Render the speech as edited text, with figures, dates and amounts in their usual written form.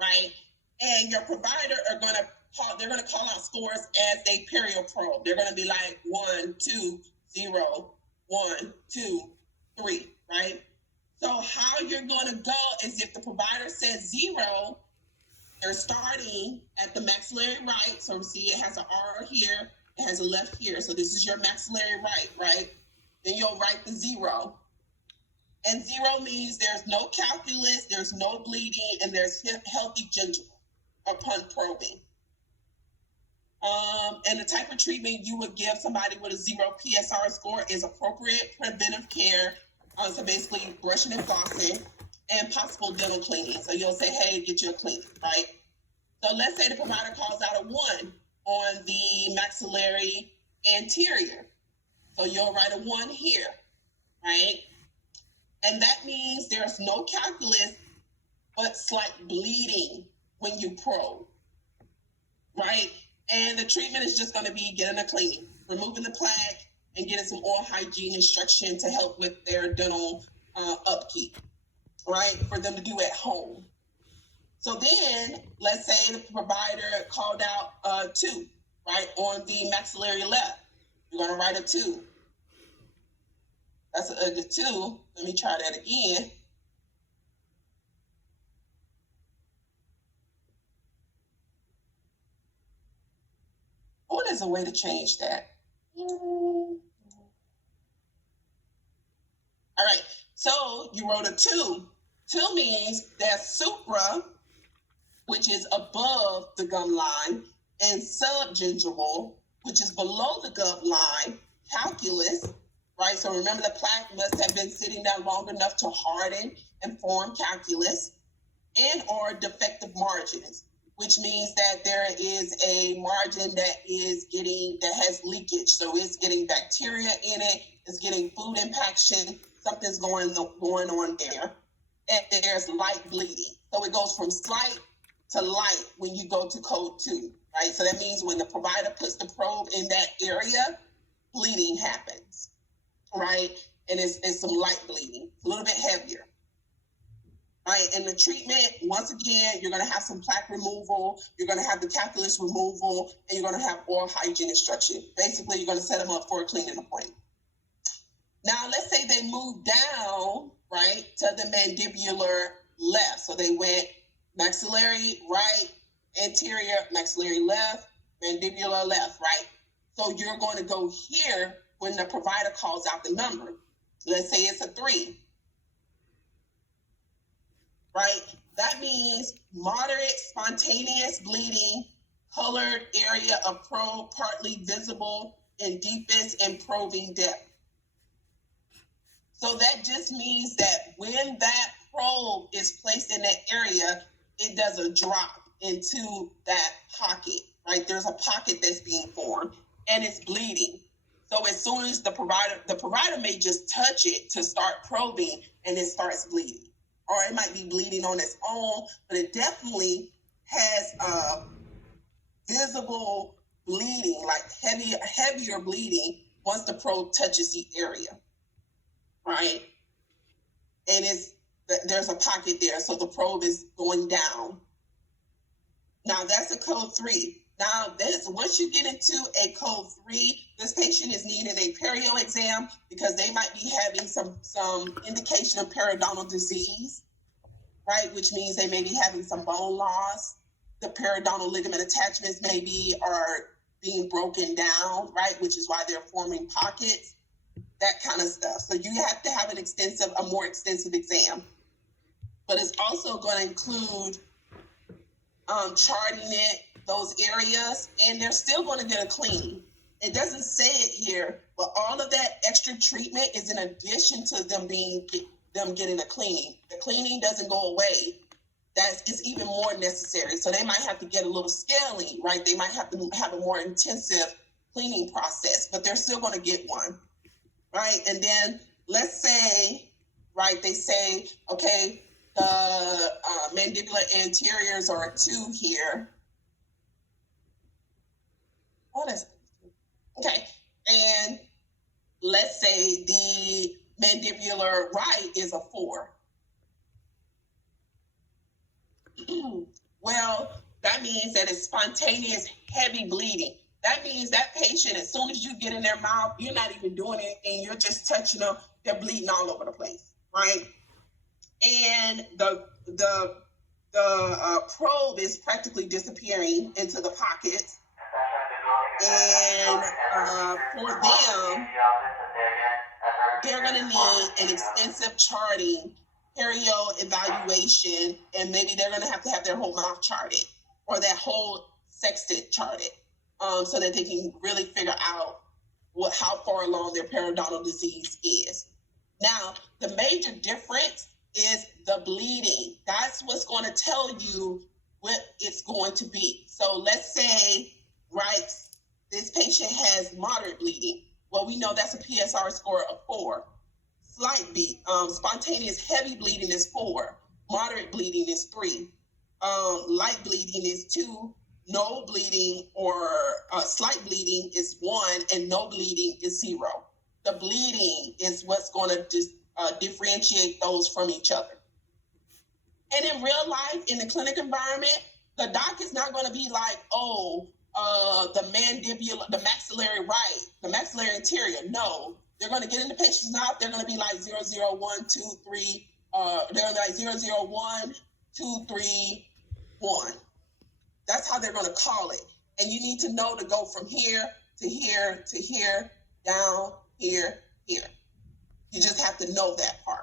right? And your provider they're gonna call out scores as they perio probe. They're gonna be like 1, 2, 0, 1, 2, 3, right? So how you're gonna go is if the provider says 0, they're starting at the maxillary right. So see, it has an R here, it has a left here. So this is your maxillary right, right? Then you'll write the 0. And 0 means there's no calculus, there's no bleeding, and there's healthy gingival upon probing. And the type of treatment you would give somebody with a 0 PSR score is appropriate preventive care. So basically brushing and flossing and possible dental cleaning. So you'll say, hey, get you a cleaning, right? So let's say the provider calls out a 1 on the maxillary anterior. So you'll write a 1 here, right? And that means there's no calculus, but slight bleeding when you probe, right? And the treatment is just going to be getting a cleaning, removing the plaque, and getting some oral hygiene instruction to help with their dental upkeep, right? For them to do at home. So then, let's say the provider called out 2, right, on the maxillary left. You're going to write a 2. That's the 2. Let me try that again. Oh, there's a way to change that. All right, so you wrote a 2. 2 means that supra, which is above the gum line, and subgingival, which is below the gum line, calculus, right? So remember, the plaque must have been sitting down long enough to harden and form calculus, and or defective margins, which means that there is a margin that has leakage. So it's getting bacteria in it, it's getting food impaction, something's going on there, and there's light bleeding. So it goes from slight to light when you go to code 2, right? So that means when the provider puts the probe in that area, bleeding happens, right? And it's some light bleeding, a little bit heavier, right? And the treatment, once again, you're going to have some plaque removal, you're going to have the calculus removal, and you're going to have oral hygiene instruction. Basically, you're going to set them up for a cleaning appointment. Now, let's say they moved down, right, to the mandibular left. So they went maxillary right, anterior, maxillary left, mandibular left, right? So you're going to go here when the provider calls out the number. Let's say it's a 3, right? That means moderate spontaneous bleeding, colored area of probe partly visible, and deepest and probing depth. So that just means that when that probe is placed in that area, it does a drop into that pocket, right? There's a pocket that's being formed and it's bleeding. So as soon as the provider may just touch it to start probing and it starts bleeding. Or it might be bleeding on its own, but it definitely has visible bleeding, like heavier bleeding once the probe touches the area, right? And there's a pocket there, so the probe is going down. Now that's a code 3. Now once you get into a code 3, this patient is needing a perio exam because they might be having some indication of periodontal disease, right? Which means they may be having some bone loss. The periodontal ligament attachments are being broken down, right? Which is why they're forming pockets, that kind of stuff. So you have to have a more extensive exam. But it's also going to include charting those areas, and they're still going to get a cleaning. It doesn't say it here, but all of that extra treatment is in addition to them getting a cleaning. The cleaning doesn't go away. It's even more necessary. So they might have to get a little scaling, right? They might have to have a more intensive cleaning process, but they're still going to get one, right? And then let's say, right, they say, okay, the mandibular anteriors are a 2 here. Okay, and let's say the mandibular right is a 4. Well, that means that it's spontaneous heavy bleeding. That means that patient, as soon as you get in their mouth, you're not even doing anything. You're just touching them. They're bleeding all over the place, right? And the probe is practically disappearing into the pockets. And for them, they're going to need an extensive charting, perio evaluation, and maybe they're going to have their whole mouth charted or that whole sextant charted, so that they can really figure out how far along their periodontal disease is. Now, the major difference is the bleeding. That's what's going to tell you what it's going to be. So let's say, right, this patient has moderate bleeding. Well, we know that's a PSR score of 4. Slight beat, spontaneous heavy bleeding is 4. Moderate bleeding is 3. Light bleeding is 2. No bleeding or slight bleeding is 1, and no bleeding is 0. The bleeding is what's going to differentiate those from each other. And in real life, in the clinic environment, the doc is not going to be like, the mandibular, the maxillary right, the maxillary anterior. No, they're going to get in the patient's mouth. They're going to be like 001, 2, 3. They're going to be like 001, 2, 3, 1. That's how they're going to call it. And you need to know to go from here to here to here, down, here, here. You just have to know that part.